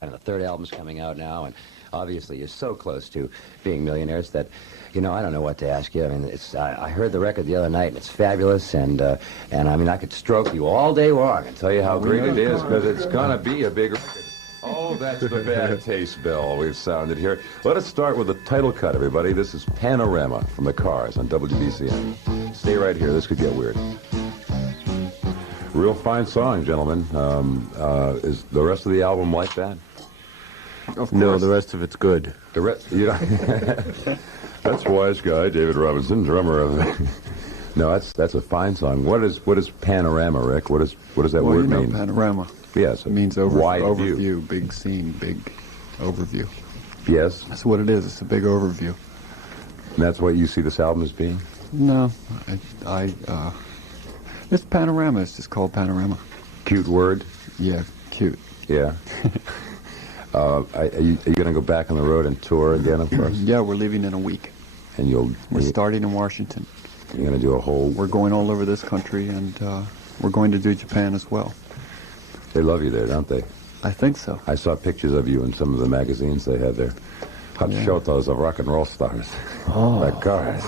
And the third album's coming out now, and obviously you're so close to being millionaires that, you know, I don't know what to ask you. I mean, I heard the record the other night, and it's fabulous, and I mean, I could stroke you all day long and tell you how great it is, because it's going to be a big record. Oh, that's the bad taste bell we've sounded here. Let us start with the title cut, everybody. This is Panorama from the Cars on WBCN. Stay right here. This could get weird. Real fine song, gentlemen. Is the rest of the album like that? No, the rest of it's good. The rest, you know, that's wise guy David Robinson, drummer of. No, that's a fine song. What is panorama, Rick? What does that word mean? Panorama. Yes, it means wide overview, view. Big scene, big overview. Yes, that's what it is. It's a big overview. And that's what you see this album as being? No, it's panorama. It's just called panorama. Cute word. Yeah, cute. Yeah. Are you going to go back on the road and tour again, of course? Yeah, we're leaving in a week. And we're starting in Washington. You're going to do a whole... We're going all over this country, and we're going to do Japan as well. They love you there, don't they? I think so. I saw pictures of you in some of the magazines they had there. Hot shotos of rock and roll stars. Oh. Like cars.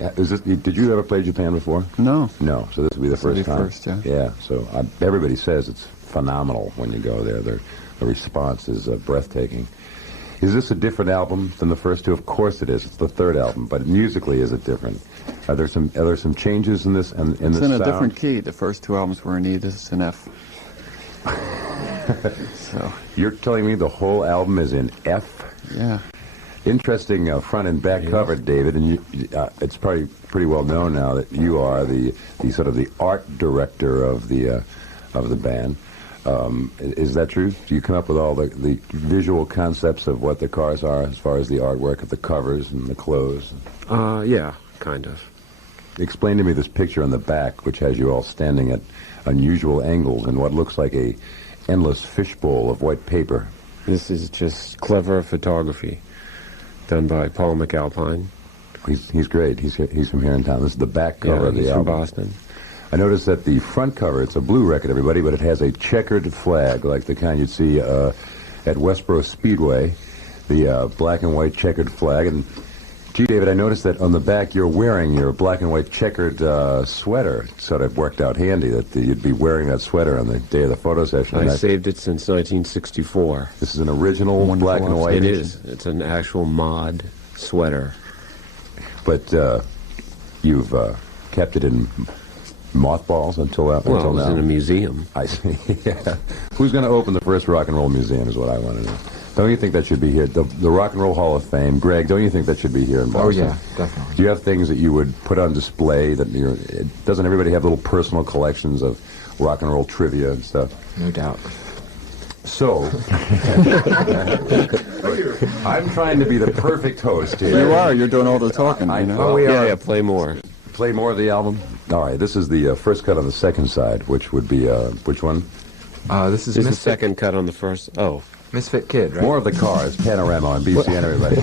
Yeah, did you ever play Japan before? No. No, so this will be the first time. First, yeah. Yeah, so everybody says it's phenomenal when you go there. The response is breathtaking. Is this a different album than the first two? Of course it is. It's the third album, but musically, is it different? Are there some changes in this? It's in a different key. The first two albums were in E. This is in F. So you're telling me the whole album is in F? Yeah. Interesting front and back cover, David, and it's probably pretty well known now that you are the sort of the art director of the band. Is that true? Do you come up with all the visual concepts of what the cars are as far as the artwork of the covers and the clothes? Yeah, kind of. Explain to me this picture on the back, which has you all standing at unusual angles in what looks like a endless fishbowl of white paper. This is just clever photography done by Paul McAlpine. He's great. He's from here in town. This is the back cover of the album. From Boston. I noticed that the front cover, it's a blue record, everybody, but it has a checkered flag, like the kind you'd see at Westboro Speedway, the black and white checkered flag. And, gee, David, I noticed that on the back you're wearing your black and white checkered sweater. It sort of worked out handy that you'd be wearing that sweater on the day of the photo session. I saved it since 1964. This is an original black and white? It is. It's an actual mod sweater. But you've kept it in mothballs until now? Well, it was in a museum. I see. Yeah. Who's going to open the first rock and roll museum is what I want to know. Don't you think that should be here? The Rock and Roll Hall of Fame. Greg, don't you think that should be here in Boston? Oh, yeah, definitely. Do you have things that you would put on display that doesn't everybody have little personal collections of rock and roll trivia and stuff? No doubt. So, I'm trying to be the perfect host here. You are. You're doing all the talking. I know. Oh, yeah, play more. Play more of the album? All right, this is the first cut on the second side, which would be, which one? This is the second cut on the first. Oh. Misfit Kid, right? More of the Cars, Panorama on BCN, everybody.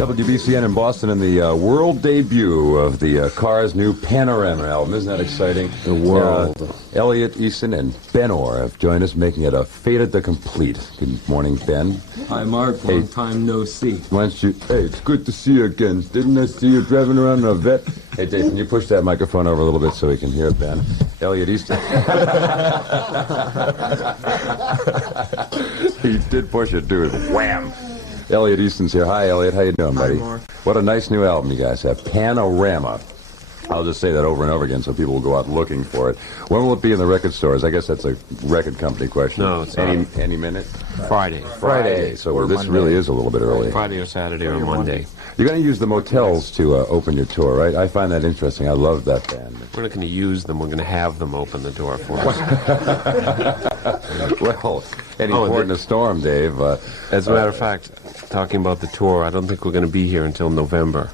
WBCN in Boston and the world debut of the Cars' new Panorama album. Isn't that exciting? The world. Elliot Easton and Ben Orr have joined us, making it a fait de complete. Good morning, Ben. Hi, Mark. Long time no see. Hey, it's good to see you again. Didn't I see you driving around in a vet? Hey, Dave, can you push that microphone over a little bit so we can hear Ben? Elliot Easton. He did push it, dude. Wham! Elliot Easton's here. Hi, Elliot. How you doing, buddy? Hi, Mark. What a nice new album you guys have. Panorama. I'll just say that over and over again so people will go out looking for it. When will it be in the record stores? I guess that's a record company question. No, it's any minute? Friday. So this really is a little bit early. Friday or Saturday or Monday. You're going to use the motels to open your tour, right? I find that interesting. I love that band. We're not going to use them. We're going to have them open the door for us. Well, any port in a storm, Dave. As a matter of fact, talking about the tour, I don't think we're going to be here until November.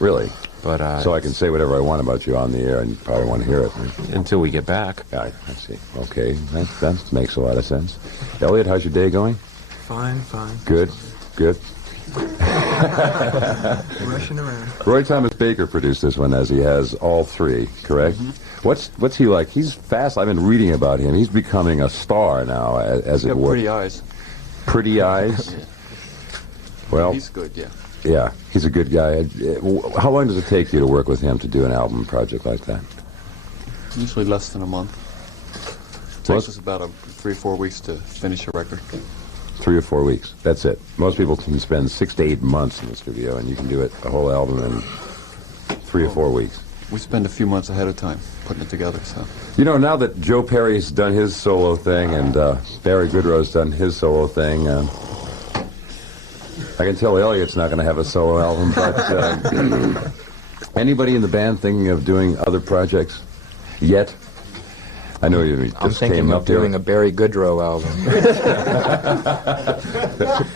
Really? But so I can say whatever I want about you on the air, and you probably want to hear it. Until we get back. I see. Okay, that makes a lot of sense. Elliot, how's your day going? Fine. Good. Rushing around. Roy Thomas Baker produced this one, as he has all three, correct? What's he like? He's fast. I've been reading about him. He's becoming a star now, as He's it got were. pretty eyes. Pretty eyes? Well, He's good, yeah. yeah, he's a good guy. How long does it take you to work with him to do an album project like that? Usually less than a month. It Most- takes us about 3 or 4 weeks to finish a record. 3 or 4 weeks. That's it. Most people can spend 6 to 8 months in the studio, and you can do it, a whole album, in 3 or 4 weeks. We spend a few months ahead of time putting it together, so. You know, now that Joe Perry's done his solo thing and Barry Goodrow's done his solo thing, I can tell Elliot's not going to have a solo album, but anybody in the band thinking of doing other projects yet? I know you I'm just thinking came of up there. doing a Barry Goodrow album.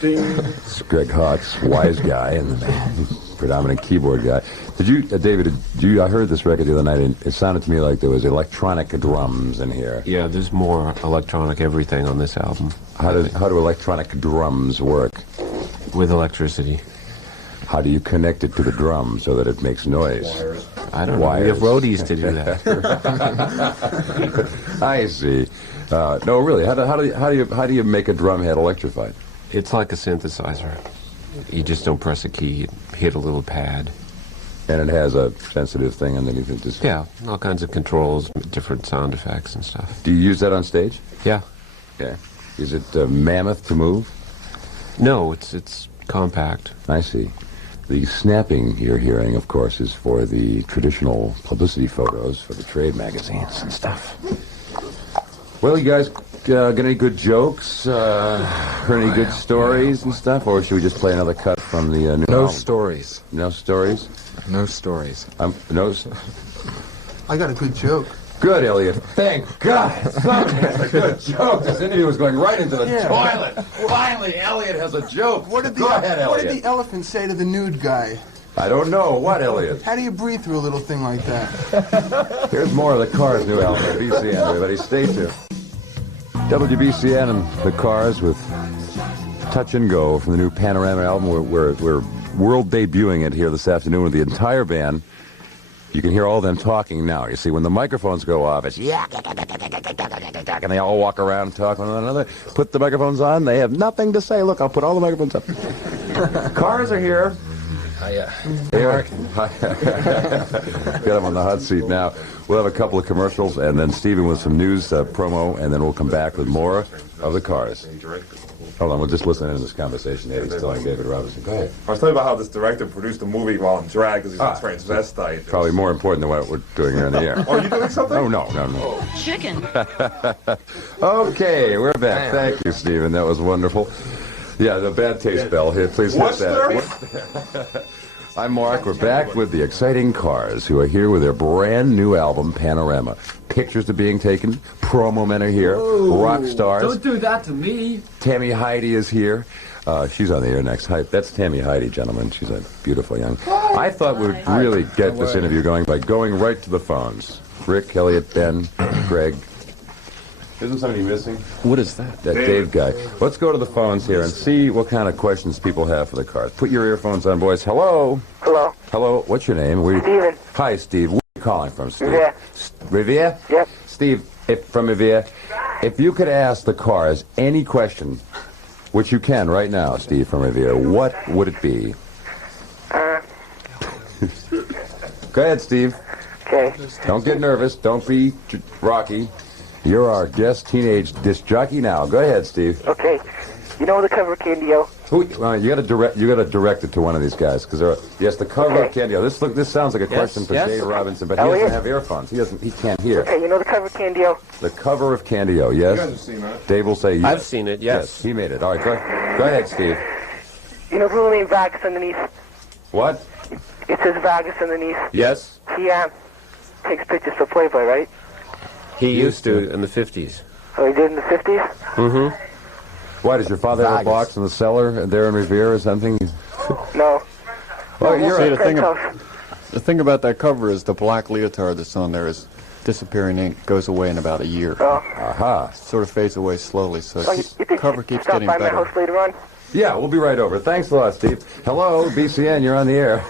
It's Greg Hart's wise guy and the predominant keyboard guy. Did you, David? I heard this record the other night, and it sounded to me like there was electronic drums in here. Yeah, there's more electronic everything on this album How do electronic drums work? with electricity. How do you connect it to the drum so that it makes noise? I don't know. We have Wires. roadies to do that. I see. No, really. How do you make a drum head electrified? It's like a synthesizer. You just don't press a key. You hit a little pad. And it has a sensitive thing underneath it. Just, Yeah, all kinds of controls, different sound effects and stuff. Do you use that on stage? Yeah. Yeah. Is it mammoth to move? No, it's compact. I see. The snapping you're hearing, of course, is for the traditional publicity photos for the trade magazines and stuff. Well, you guys got any good jokes? Heard any good stories and stuff? Or should we just play another cut from the new No album? stories. No stories? No stories. No. I got a good joke. Good, Elliot. Thank God. Somebody has a good joke. This interview was going right into the Yeah. toilet. Finally, Elliot has a joke. What did Go ahead, what Elliot. did the elephant say to the nude guy? I don't know. What, Elliot? How do you breathe through a little thing like that? Here's more of the Cars' new album, WBCN, everybody. Stay tuned. WBCN and the Cars with Touch and Go from the new Panorama album. We're world debuting it here this afternoon with the entire band. You can hear all of them talking now. You see, when the microphones go off, it's and they all walk around and talk with one another. Put the microphones on, they have nothing to say. Look, I'll put all the microphones up. Cars are here. Here. Got them on the hot seat now. We'll have a couple of commercials, and then Stephen with some news promo, and then we'll come back with more of the Cars. Hold on, we'll just listen in this conversation. He's telling David Robinson. Go ahead. I was telling you about how this director produced a movie while in drag because he's a transvestite. Probably more important than what we're doing here in the air. Are you doing something? Oh, no. Chicken. Okay, we're back. Thank you, Stephen. That was wonderful. Yeah, the bad taste bell here. Please hit that. I'm Mark. We're back with the exciting Cars, who are here with their brand new album, Panorama. Pictures are being taken. Promo men are here. Rock stars. Don't do that to me. Tammy Heidi is here. She's on the air next. Hi, that's Tammy Heidi, gentlemen. She's a beautiful young. I thought we'd really get this interview going by going right to the phones. Rick, Elliot, Ben, Greg. Isn't somebody missing? What is that? That Dave guy. Let's go to the phones here and see what kind of questions people have for the Cars. Put your earphones on, boys. Hello. Hello. Hello. What's your name? Steven. Hi, Steve. Where are you calling from, Steve? Revere. Revere? Yep. Steve, from Revere, if you could ask the Cars any question, which you can right now, Steve from Revere, what would it be? Go ahead, Steve. Okay. Don't get nervous. Don't be Rocky. You're our guest teenage disc jockey now. Go ahead, Steve. Okay. You know the cover of Candy-O? You got to direct it to one of these guys because yes, the cover of Candy-O. This sounds like a question for Dave Robinson, but he doesn't have earphones. He can't hear. Okay, you know the cover of Candy-O? The cover of Candy-O. Yes. You guys have seen that? Dave will say yes. I've seen it, yes. He made it. All right, go ahead, Steve. You know the name Vargas underneath? What? It says Vargas underneath. Yes. He takes pictures for Playboy, right? He used to in the 50s. Oh, he did in the 50s? Mm-hmm. Why, does your father have a box in the cellar there in Revere or something? No. Oh, you're See, right. the thing about that cover is the black leotard that's on there is disappearing ink, goes away in about a year. Oh. Aha. Sort of fades away slowly, so Oh, you think cover you keeps stop getting by my better. house later on? Yeah, we'll be right over. Thanks a lot, Steve. Hello, BCN, you're on the air.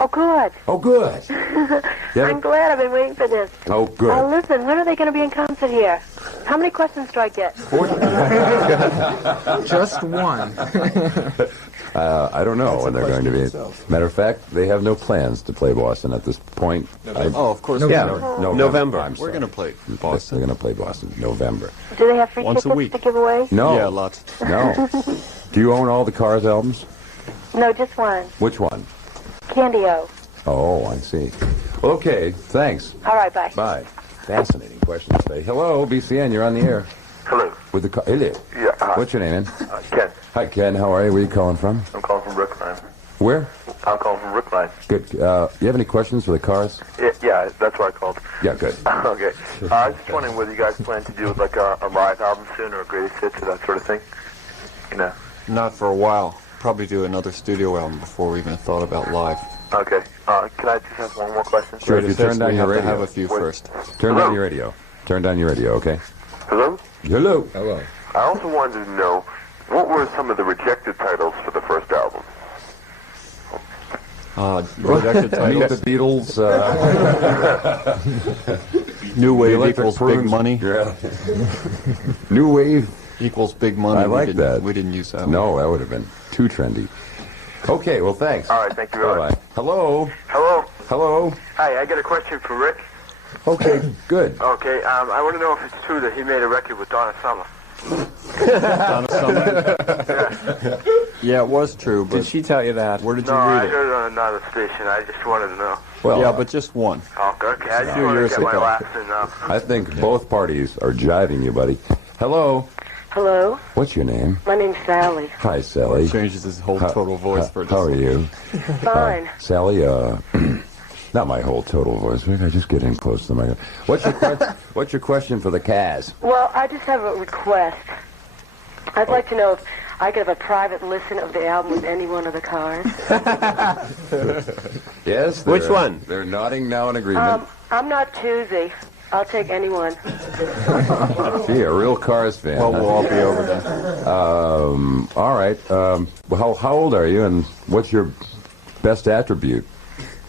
Oh, good. Oh, good. I'm glad. I've been waiting for this. Oh, good. Listen, when are they going to be in concert here? How many questions do I get? Just one. I don't know when they're going to be. Matter of fact, they have no plans to play Boston at this point. Oh, of course. Yeah, November. I'm We're sorry. going to play They're Boston. going to play Boston November. Do they have free Once a tickets week. to give away? No. Yeah, lots. No. Do you own all the Cars albums? No, just one. Which one? Candy-O. Oh, I see. Well, okay, thanks. All right, bye. Bye. Fascinating question today. Hello, BCN, you're on the air. Hello. With the hello. Yeah, hi. What's your name, man? Ken. Hi, Ken. How are you? Where are you calling from? I'm calling from Brookline. Where? I'm calling from Brookline. Good. You have any questions for the Cars? Yeah, that's why I called. Yeah, good. Okay. I was just wondering whether you guys plan to do like a live album soon or a greatest hits or that sort of thing. You know. Not for a while. Probably do another studio album before we even thought about live. Okay. Can I just ask one more question? Sure, if you turn down we your have to radio. have a few first. Turn Hello? down your radio. Turn down your radio, okay? Hello? Hello. Hello. I also wanted to know what were some of the rejected titles for the first album? Rejected Meet the titles. Beatles. New The Wave Electric equals Big Prunes. Money. Yeah. New Wave. Equals Big Money. I like that. We didn't use that one. No, that would have been too trendy. Okay, well, thanks. All right, thank you very much. Bye-bye. Hello. Hello? Hello. Hi, I got a question for Rick. Okay, good. Okay, I want to know if it's true that he made a record with Donna Summer. Donna Summer. Yeah, it was true, but Did she tell you that? where did you No, I read it? heard it on another station. I just wanted to know. Well, Yeah, but just one. Okay, I just few wanted to years get my ago. laughs in now. I think both parties are jiving you, buddy. Hello. Hello? What's your name? My name's Sally. Hi, Sally. Changes his whole total voice for How are you? Fine. Sally, not my whole total voice. Maybe I just get in close to the microphone. What's your question for the Kaz? Well, I just have a request. I'd like to know if I could have a private listen of the album with any one of the Cars. Yes? Which one? They're nodding now in agreement. I'm not choosy. I'll take anyone. Gee, a real Cars fan. Well, huh? we'll all be over then. All right. Well, how old are you, and what's your best attribute?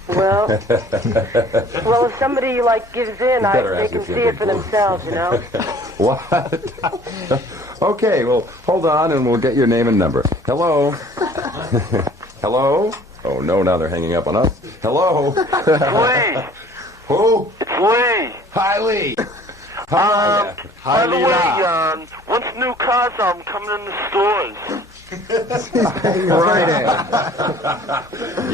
Well, if somebody gives in, better they ask can if see you're it for themselves, you know. What? Okay, well, hold on, and we'll get your name and number. Hello? Hello? Oh, no, now they're hanging up on us. Hello? Lee! Who? It's Lee! Hi, Lee. Hi. By the way, once new Cars album coming in the stores? Friday.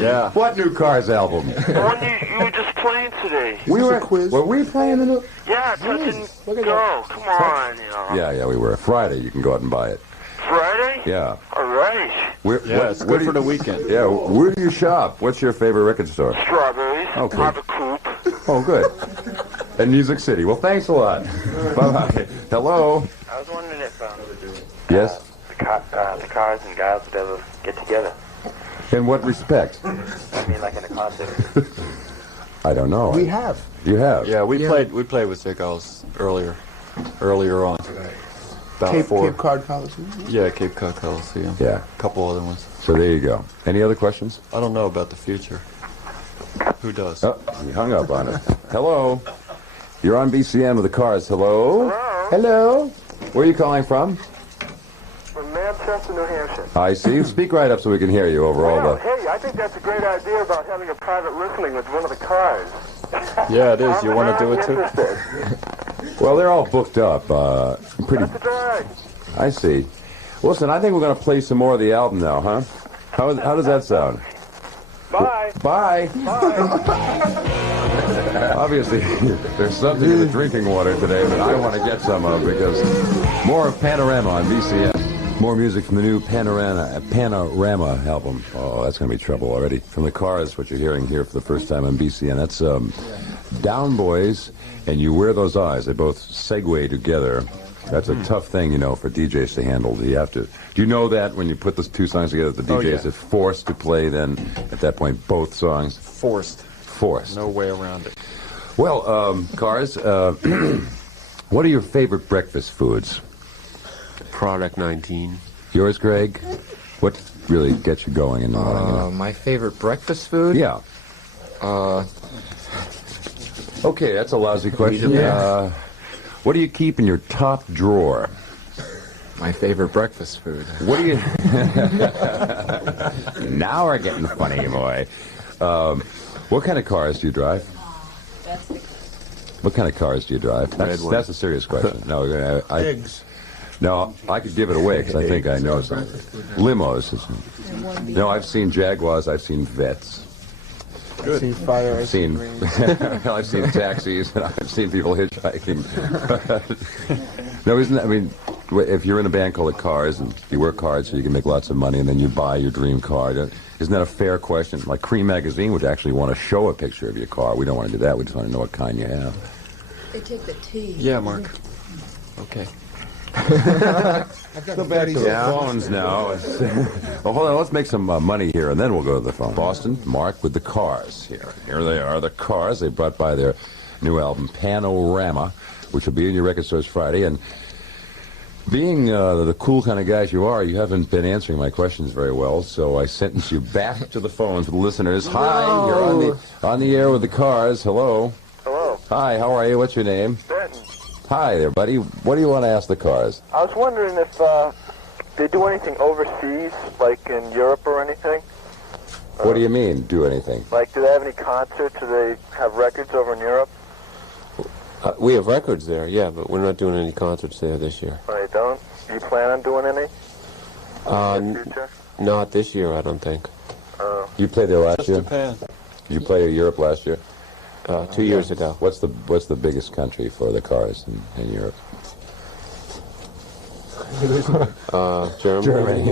Yeah. What new Cars album? The one you were just playing today. Were we playing the new? Yeah, Touch and Go. Come on, you know. Yeah, we were. Friday, you can go out and buy it. Friday? Yeah. All right. Yeah, it's good for the weekend. Yeah, where do you shop? What's your favorite record store? Strawberries. Okay. Have a coupe. Oh, good. In Music City. Well, thanks a lot. Bye-bye. Hello? I was wondering if Yes? the Cars and Giles would ever get together. In what respect? I mean, like in a concert. I don't know. We have. You have? Yeah, we played with Ziggles earlier on. About Cape four. Cod Coliseum. Yeah, Cape Cod Coliseum. Yeah. A couple other ones. So there you go. Any other questions? I don't know about the future. Who does? Oh, you hung up on it. Hello? You're on BCN with the Cars. Hello? Hello? Where are you calling from? From Manchester, New Hampshire. I see. Speak right up so we can hear you over all the... Hey, I think that's a great idea about having a private listening with one of the Cars. Yeah, it is. You want to do it too? Well, they're all booked up. Pretty... That's right. I see. Listen, I think we're going to play some more of the album now, huh? How does that sound? Bye. Bye. Obviously, there's something in the drinking water today that I want to get some of because more of Panorama on BCN. More music from the new Panorama album. Oh, that's going to be trouble already. From the Cars, what you're hearing here for the first time on BCN. That's Down Boys and You Wear Those Eyes. They both segue together. That's a tough thing, for DJs to handle. Do you know that when you put those two songs together, the DJs are forced to play then, at that point, both songs? Forced. No way around it. Well, Cars, what are your favorite breakfast foods? Product 19. Yours, Greg? What really gets you going in the morning? You know? My favorite breakfast food? Yeah. Okay, that's a lousy question. Yeah. What do you keep in your top drawer? My favorite breakfast food. What do you... Now we're getting funny, boy. What kind of cars do you drive? What kind of cars do you drive? That's a serious question. No, Eggs. No, I could give it away because I think I know some. Limos. No, I've seen Jaguars. I've seen Vets. I've seen fire. I've seen I've seen taxis, and I've seen people hitchhiking. No, isn't that? I mean, if you're in a band called the Cars, and you work hard so you can make lots of money, and then you buy your dream car, isn't that a fair question? Like Cream Magazine would actually want to show a picture of your car. We don't want to do that. We just want to know what kind you have. They take the tea. Yeah, Mark. Okay. Go back to the phones now. Well, hold on. Let's make some money here, and then we'll go to the phone. Boston, Mark with the Cars here. Here they are, the Cars. They brought by their new album, Panorama, which will be in your record stores Friday. And being the cool kind of guys you are, you haven't been answering my questions very well, so I sentence you back to the phones with the listeners. Hi, you're on the air with the Cars. Hello. Hello. Hi, how are you? What's your name? Benton. Hi there, buddy. What do you want to ask the Cars? I was wondering if they do anything overseas, like in Europe or anything. What do you mean, do anything? Like, do they have any concerts? Do they have records over in Europe? We have records there, yeah, but we're not doing any concerts there this year. Oh, you don't? Do you plan on doing any? In the future? Not this year, I don't think. You played there last year? Japan. You played Europe last year? 2 years ago. What's the biggest country for the Cars in Europe? Germany.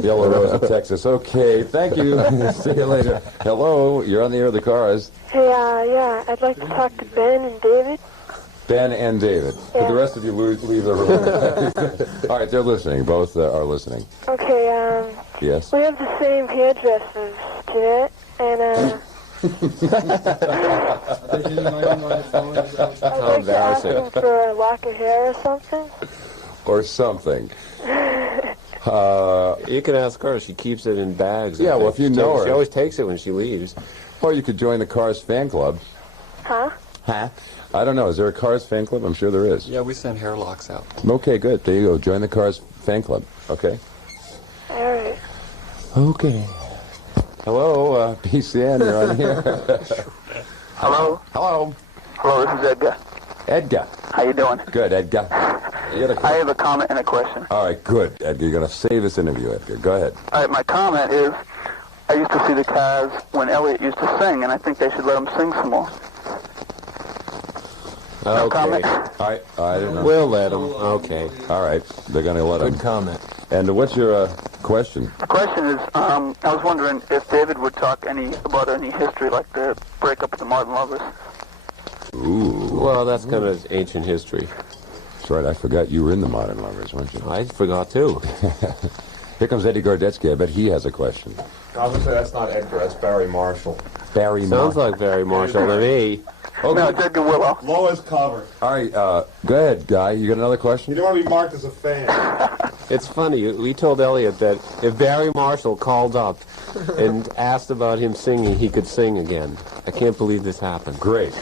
Yellow Rose of Texas. Okay, thank you. See you later. Hello, you're on the air with the Cars. Hey, yeah, I'd like to talk to Ben and David. Ben and David. Yeah. Could the rest of you leave the room? All right, they're listening. Both are listening. Okay, Yes? we have the same hairdressers, Jeanette, and, I'd like to ask him for a lock of hair or something. Or something. You can ask her. She keeps it in bags. Yeah, well, if you know her. She always takes it when she leaves. Or you could join the Cars fan club. Huh? Huh? I don't know. Is there a Cars fan club? I'm sure there is. Yeah, we send hair locks out. Okay, good. There you go. Join the Cars fan club. Okay? All right. Okay. Hello, BCN, you're on here. Hello? Hello. Hello, this is Edgar. Edgar. How you doing? Good, Edgar. I have a comment and a question. All right, good, Edgar. You're going to save this interview, Edgar. Go ahead. All right, my comment is, I used to see the Cars when Elliot used to sing, and I think they should let him sing some more. No comment? All right, I don't know. We'll let them. Okay. All right, they're going to let him. Good comment. And what's your question? The question is, I was wondering if David would talk about any history, like the breakup of the Martin Lovers. Ooh. Well, that's kind of ancient history. That's right, I forgot you were in the Modern Lovers, weren't you? I forgot, too. Here comes Eddie Gordetsky. I bet he has a question. I was going to say that's not Edgar, that's Barry Marshall. Barry Sounds like Barry Marshall to me. Okay. No, it's Edgar Willow. Lowest cover. All right, go ahead, Guy. You got another question? You don't want to be marked as a fan. It's funny. We told Elliot that if Barry Marshall called up and asked about him singing, he could sing again. I can't believe this happened. Great.